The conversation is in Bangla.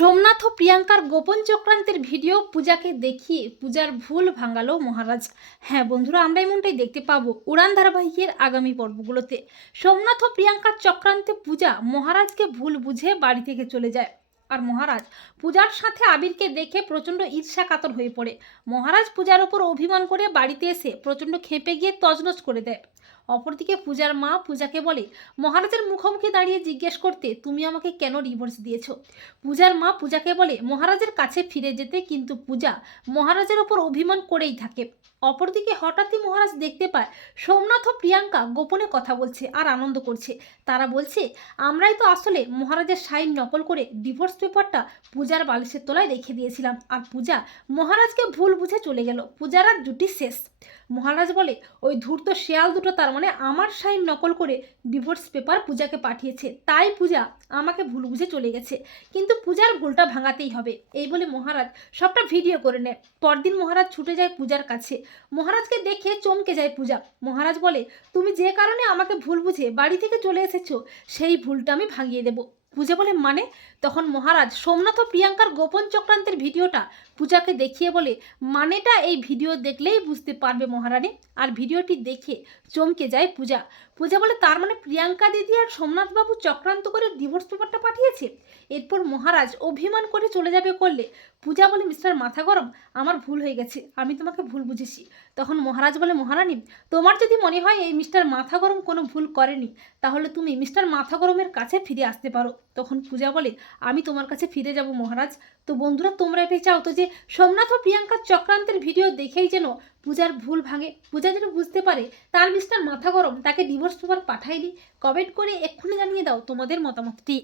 সোমনাথ ও প্রিয়াঙ্কার গোপন চক্রান্তের ভিডিও পূজাকে দেখিয়ে পূজার ভুল ভাঙালো মহারাজ। হ্যাঁ বন্ধুরা, আমরা এমনটাই দেখতে পাবো উড়ান ধারাবাহিকের আগামী পর্বগুলোতে। সোমনাথ ও প্রিয়াঙ্কার চক্রান্তে পূজা মহারাজকে ভুল বুঝে বাড়ি থেকে চলে যায়। আর মহারাজ পূজার সাথে আবিরকে দেখে প্রচণ্ড ঈর্ষা কাতর হয়ে পড়ে। মহারাজ পূজার ওপর অভিমান করে বাড়িতে এসে প্রচণ্ড খেপে গিয়ে তজনজ করে দেয়। অপরদিকে পূজার মা পূজাকে বলে, মহারাজের মুখোমুখি দাঁড়িয়ে জিজ্ঞেস করতে তুমি আমাকে কেন ডিভোর্স দিয়েছ? পূজার মা পূজাকে বলে, মহারাজের কাছে ফিরে যেতে কিন্তু পূজা মহারাজের ওপর অভিমান করেই থাকে। অপরদিকে হঠাৎই মহারাজ দেখতে পায় সোমনাথ ও প্রিয়াঙ্কা গোপনে কথা বলছে আর আনন্দ করছে। তারা বলছে, আমরাই তো আসলে মহারাজের সাইন নকল করে ডিভোর্স পেপারটা পূজার বালিশের তলায় রেখে দিয়েছিলাম। আর পূজা মহারাজকে ভুল বুঝে চলে গেল। পূজার আর জুটি শেষ। মহারাজ বলে, ওই ধূর্ত শেয়াল দুটো তার মানে আমার সাইন নকল করে ডিভোর্স পেপার পূজাকে পাঠিয়েছে। তাই পূজা আমাকে ভুল বুঝে চলে গেছে। কিন্তু পূজার ভুলটা ভাঙাতেই হবে। এই বলে মহারাজ সবটা ভিডিও করে নেয়। পরদিন মহারাজ ছুটে যায় পূজার কাছে। মহারাজকে দেখে চমকে যায় পূজা। মহারাজ বলে, তুমি যে কারণে আমাকে ভুল বুঝে বাড়ি থেকে চলে এসেছ, সেই ভুলটা আমি ভাঙিয়ে দেব। পূজা বলে মানে? তখন মহারাজ, সোমনাথ ও প্রিয়াঙ্কার গোপন চক্রান্তের ভিডিওটা পূজাকে দেখিয়ে বলে, মানেটা এই ভিডিও দেখলেই বুঝতে পারবে মহারানী। আর ভিডিওটি দেখে চমকে যায় পূজা। পূজা বলে, তার মানে প্রিয়াঙ্কা দিদি আর সোমনাথবাবু চক্রান্ত করে ডিভোর্স পেপারটা পাঠিয়েছে? এরপর মহারাজ অভিমান করে চলে যাবে করলে। পূজা বলে মিস্টার মাথা গরম, আমার ভুল হয়ে গেছে, আমি তোমাকে ভুল বুঝেছি। তখন মহারাজ বলে, মহারানী, তোমার যদি মনে হয় এই মিস্টার মাথা গরম কোনো ভুল করেনি, তাহলে তুমি মিস্টার মাথা গরমের কাছে ফিরে আসতে পারো। তখন পূজা বলে, আমি তোমার কাছে ফিরে যাব মহারাজ। তো বন্ধুরা, তোমরা এটাই চাও তো যে, সোমনাথ ও প্রিয়াঙ্কার চক্রান্তের ভিডিও দেখেই যেন পূজার ভুল ভাঙে। পূজা যেন বুঝতে পারে, তার মিস্টার মাথা গরম তাকে ডিভোর্স পেপার পাঠায়নি। কমেন্ট করে এক্ষুনি জানিয়ে দাও তোমাদের মতামতটি।